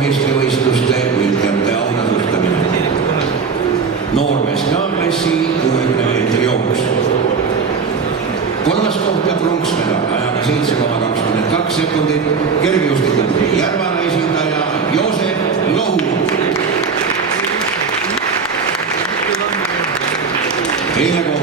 meistrivõistluste võitjate autasustamine. Noormeeste A-klassi 60 meetri jooks. Kolmas koht ja pronksmedal ajaga 7,22 sekundit. Kergejõustikud Järvana esindaja Joosep Lohu. Teine koht